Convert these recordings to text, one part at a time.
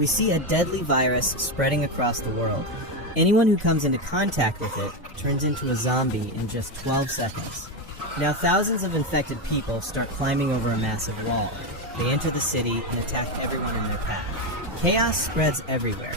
we see a deadly virus spreading across the world. Anyone who comes into contact with it turns into a zombie in just 12 seconds. Now thousands of infected people start climbing over a massive wall. They enter the city and attack everyone in their path. Chaos spreads everywhere.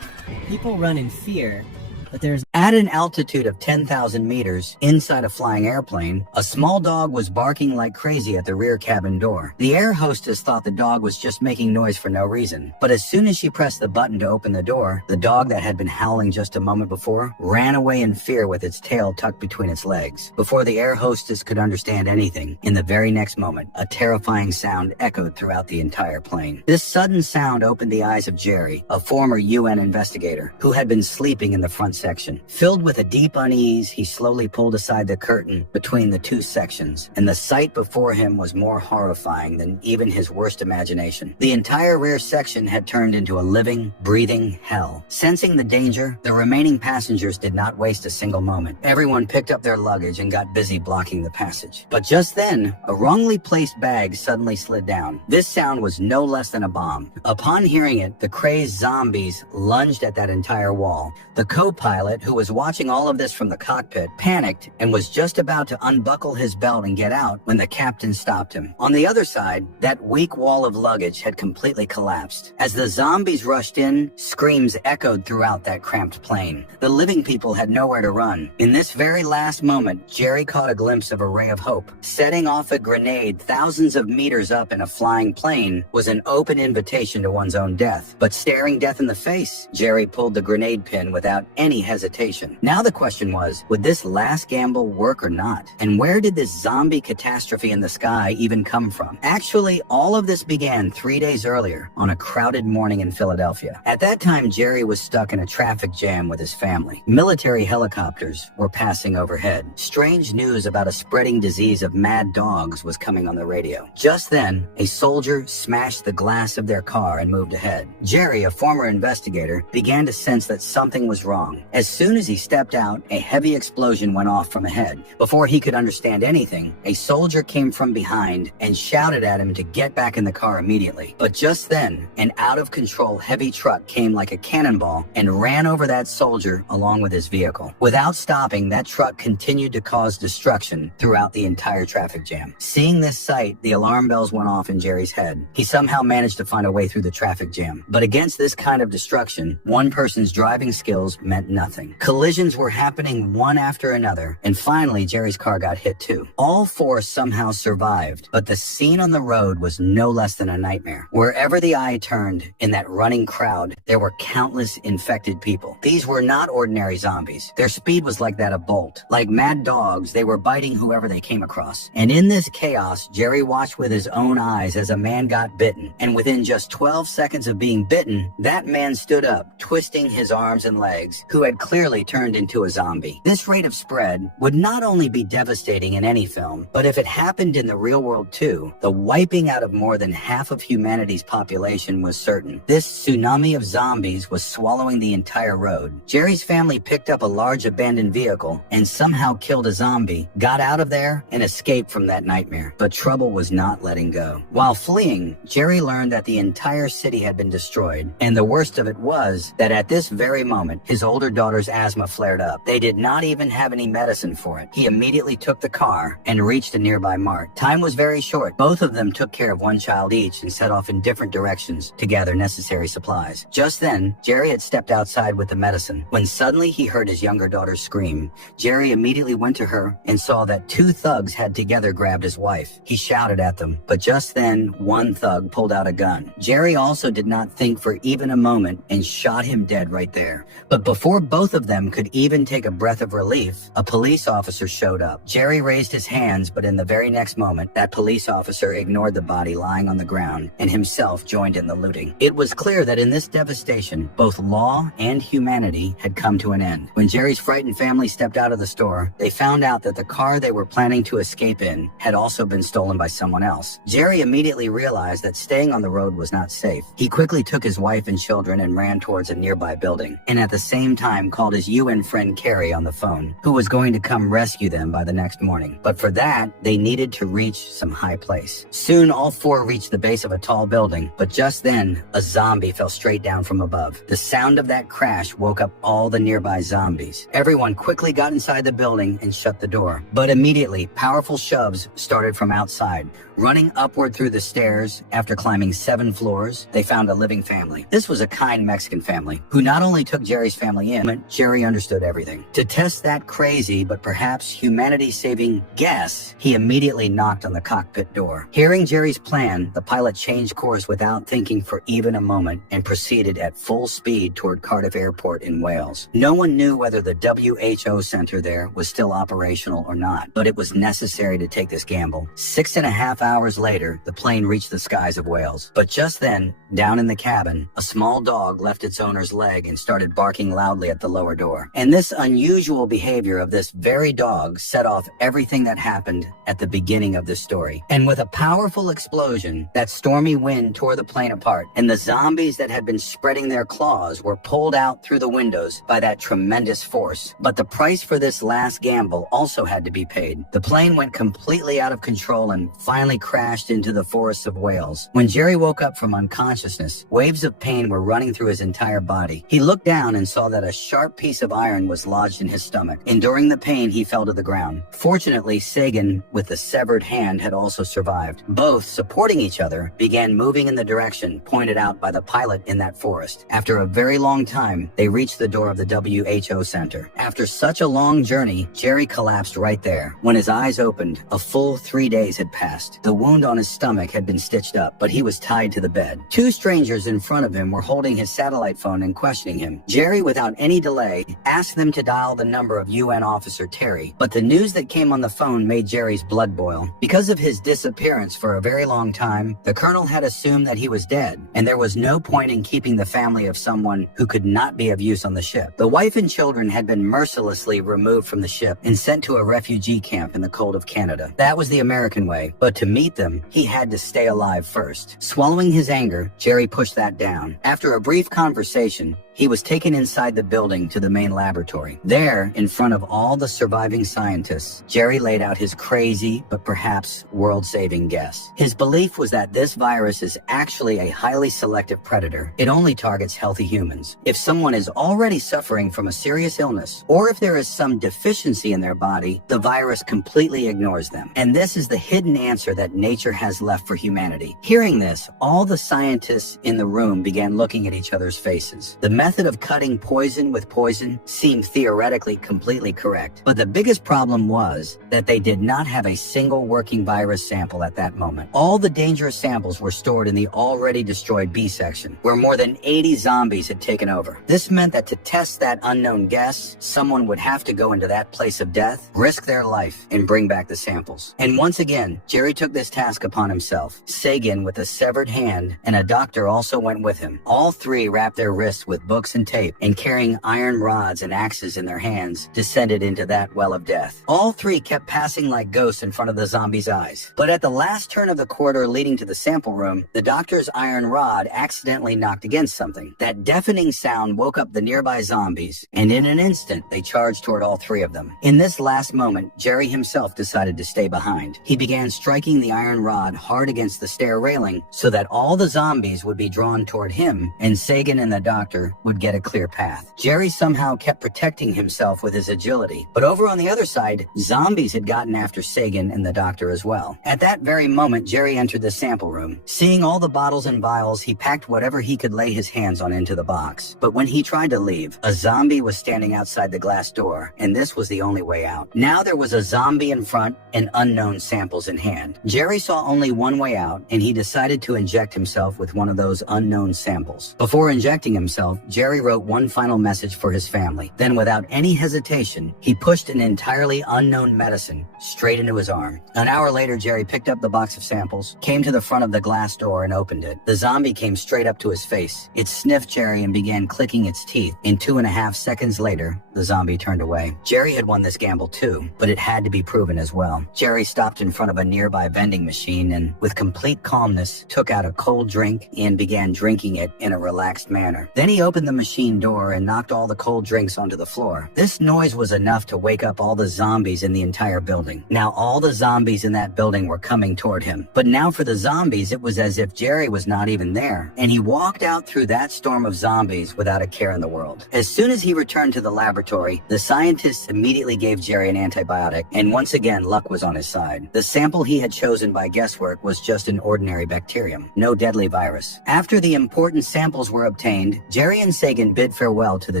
People run in fear, but there's... At an altitude of 10,000 meters inside a flying airplane, a small dog was barking like crazy at the rear cabin door. The air hostess thought the dog was just making noise for no reason, but as soon as she pressed the button to open the door, the dog that had been howling just a moment before ran away in fear with its tail tucked between its legs. Before the air hostess could understand anything, in the very next moment, a terrifying sound echoed throughout the entire plane. This sudden sound opened the eyes of Jerry, a former UN investigator, who had been sleeping in the front section. Filled with a deep unease, he slowly pulled aside the curtain between the two sections, and the sight before him was more horrifying than even his worst imagination. The entire rear section had turned into a living, breathing hell. Sensing the danger, the remaining passengers did not waste a single moment. Everyone picked up their luggage and got busy blocking the passage. But just then, a wrongly placed bag suddenly slid down. This sound was no less than a bomb. Upon hearing it, the crazed zombies lunged at that entire wall. The co-pilot, who was watching all of this from the cockpit, panicked and was just about to unbuckle his belt and get out when the captain stopped him. On the other side, that weak wall of luggage had completely collapsed. As the zombies rushed in, screams echoed throughout that cramped plane. The living people had nowhere to run. In this very last moment, Jerry caught a glimpse of a ray of hope. Setting off a grenade thousands of meters up in a flying plane was an open invitation to one's own death. But staring death in the face, Jerry pulled the grenade pin without any hesitation. Now the question was, would this last gamble work or not? And where did this zombie catastrophe in the sky even come from? Actually, all of this began 3 days earlier on a crowded morning in Philadelphia. At that time, Jerry was stuck in a traffic jam with his family. Military helicopters were passing overhead. Strange news about a spreading disease of mad dogs was coming on the radio. Just then, a soldier smashed the glass of their car and moved ahead. Jerry, a former investigator, began to sense that something was wrong. As soon as he stepped out, a heavy explosion went off from ahead. Before he could understand anything, a soldier came from behind and shouted at him to get back in the car immediately. But just then, an out-of-control heavy truck came like a cannonball and ran over that soldier along with his vehicle. Without stopping, that truck continued to cause destruction throughout the entire traffic jam. Seeing this sight, the alarm bells went off in Jerry's head. He somehow managed to find a way through the traffic jam. But against this kind of destruction, one person's driving skills meant nothing. Collisions were happening one after another, and finally Jerry's car got hit too. All four somehow survived, but the scene on the road was no less than a nightmare. Wherever the eye turned in that running crowd, there were countless infected people. These were not ordinary zombies. Their speed was like that of Bolt. Like mad dogs, they were biting whoever they came across. And in this chaos, Jerry watched with his own eyes as a man got bitten. And within just 12 seconds of being bitten, that man stood up, twisting his arms and legs, who had clearly turned into a zombie. This rate of spread would not only be devastating in any film, but if it happened in the real world too, the wiping out of more than half of humanity's population was certain. This tsunami of zombies was swallowing the entire road. Jerry's family picked up a large abandoned vehicle and somehow killed a zombie, got out of there, and escaped from that nightmare. But trouble was not letting go. While fleeing, Jerry learned that the entire city had been destroyed, and the worst of it was that at this very moment, his older daughter's asthma flared up. They did not even have any medicine for it. He immediately took the car and reached a nearby mart. Time was very short. Both of them took care of one child each and set off in different directions to gather necessary supplies. Just then, Jerry had stepped outside with the medicine when suddenly he heard his younger daughter scream. Jerry immediately went to her and saw that two thugs had together grabbed his wife. He shouted at them, but just then, one thug pulled out a gun. Jerry also did not think for even a moment and shot him dead right there. But before both of them could even take a breath of relief, a police officer showed up. Jerry raised his hands, but in the very next moment, that police officer ignored the body lying on the ground and himself joined in the looting. It was clear that in this devastation, both law and humanity had come to an end. When Jerry's frightened family stepped out of the store, they found out that the car they were planning to escape in had also been stolen by someone else. Jerry immediately realized that staying on the road was not safe. He quickly took his wife and children and ran towards a nearby building. And at the same time, time called his UN friend Carrie on the phone, who was going to come rescue them by the next morning. But for that, they needed to reach some high place. Soon, all four reached the base of a tall building, but just then, a zombie fell straight down from above. The sound of that crash woke up all the nearby zombies. Everyone quickly got inside the building and shut the door. But immediately, powerful shoves started from outside. Running upward through the stairs, after climbing 7 floors, they found a living family. This was a kind Mexican family, who not only took Jerry's family in, but Jerry understood everything. To test that crazy, but perhaps humanity-saving guess, he immediately knocked on the cockpit door. Hearing Jerry's plan, the pilot changed course without thinking for even a moment and proceeded at full speed toward Cardiff Airport in Wales. No one knew whether the WHO center there was still operational or not, but it was necessary to take this gamble. 6.5 hours later, the plane reached the skies of Wales. But just then, down in the cabin, a small dog left its owner's leg and started barking loudly at the lower door. And this unusual behavior of this very dog set off everything that happened at the beginning of this story. And with a powerful explosion, that stormy wind tore the plane apart, and the zombies that had been spreading their claws were pulled out through the windows by that tremendous force. But the price for this last gamble also had to be paid. The plane went completely out of control and finally crashed into the forests of Wales. When Jerry woke up from unconsciousness, waves of pain were running through his entire body. He looked down and saw that a sharp piece of iron was lodged in his stomach. Enduring the pain, he fell to the ground. Fortunately, Sagan, with the severed hand, had also survived. Both, supporting each other, began moving in the direction pointed out by the pilot in that forest. After a very long time, they reached the door of the WHO center. After such a long journey, Jerry collapsed right there. When his eyes opened, a full 3 days had passed. The wound on his stomach had been stitched up, but he was tied to the bed. 2 strangers in front of him were holding his satellite phone and questioning him. Jerry, without any delay, asked them to dial the number of UN officer Terry, but the news that came on the phone made Jerry's blood boil. Because of his disappearance for a very long time, the colonel had assumed that he was dead, and there was no point in keeping the family of someone who could not be of use on the ship. The wife and children had been mercilessly removed from the ship and sent to a refugee camp in the cold of Canada. That was the American way, but to meet them, he had to stay alive first. Swallowing his anger, Jerry pushed that down. After a brief conversation, he was taken inside the building to the main laboratory. There, in front of all the surviving scientists, Jerry laid out his crazy, but perhaps world-saving guess. His belief was that this virus is actually a highly selective predator. It only targets healthy humans. If someone is already suffering from a serious illness, or if there is some deficiency in their body, the virus completely ignores them. And this is the hidden answer that nature has left for humanity. Hearing this, all the scientists in the room began looking at each other's faces. The method of cutting poison with poison seemed theoretically completely correct, but the biggest problem was that they did not have a single working virus sample at that moment. All the dangerous samples were stored in the already destroyed B section, where more than 80 zombies had taken over. This meant that to test that unknown guess, someone would have to go into that place of death, risk their life, and bring back the samples. And once again, Jerry took this task upon himself. Sagan, with a severed hand, and a doctor also went with him. All 3 wrapped their wrists with books and tape, and carrying iron rods and axes in their hands, descended into that well of death. All 3 kept passing like ghosts in front of the zombies' eyes. But at the last turn of the corridor leading to the sample room, the doctor's iron rod accidentally knocked against something. That deafening sound woke up the nearby zombies, and in an instant, they charged toward all 3 of them. In this last moment, Jerry himself decided to stay behind. He began striking the iron rod hard against the stair railing so that all the zombies would be drawn toward him, and Sagan and the doctor would get a clear path. Jerry somehow kept protecting himself with his agility, but over on the other side, zombies had gotten after Sagan and the doctor as well. At that very moment, Jerry entered the sample room. Seeing all the bottles and vials, he packed whatever he could lay his hands on into the box. But when he tried to leave, a zombie was standing outside the glass door, and this was the only way out. Now there was a zombie in front and unknown samples in hand. Jerry saw only one way out, and he decided to inject himself with one of those unknown samples. Before injecting himself, Jerry wrote one final message for his family. Then, without any hesitation, he pushed an entirely unknown medicine straight into his arm. An hour later, Jerry picked up the box of samples, came to the front of the glass door and opened it. The zombie came straight up to his face. It sniffed Jerry and began clicking its teeth. In 2.5 seconds later, the zombie turned away. Jerry had won this gamble too, but it had to be proven as well. Jerry stopped in front of a nearby vending machine and, with complete calmness, took out a cold drink and began drinking it in a relaxed manner. Then he opened opened the machine door and knocked all the cold drinks onto the floor. This noise was enough to wake up all the zombies in the entire building. Now all the zombies in that building were coming toward him. But now for the zombies, it was as if Jerry was not even there, and he walked out through that storm of zombies without a care in the world. As soon as he returned to the laboratory, the scientists immediately gave Jerry an antibiotic, and once again luck was on his side. The sample he had chosen by guesswork was just an ordinary bacterium, no deadly virus. After the important samples were obtained, Jerry and Sagan bid farewell to the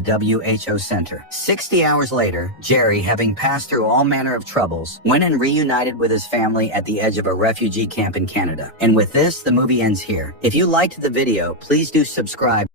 WHO Center. 60 hours later, Jerry, having passed through all manner of troubles, went and reunited with his family at the edge of a refugee camp in Canada. And with this, the movie ends here. If you liked the video, please do subscribe.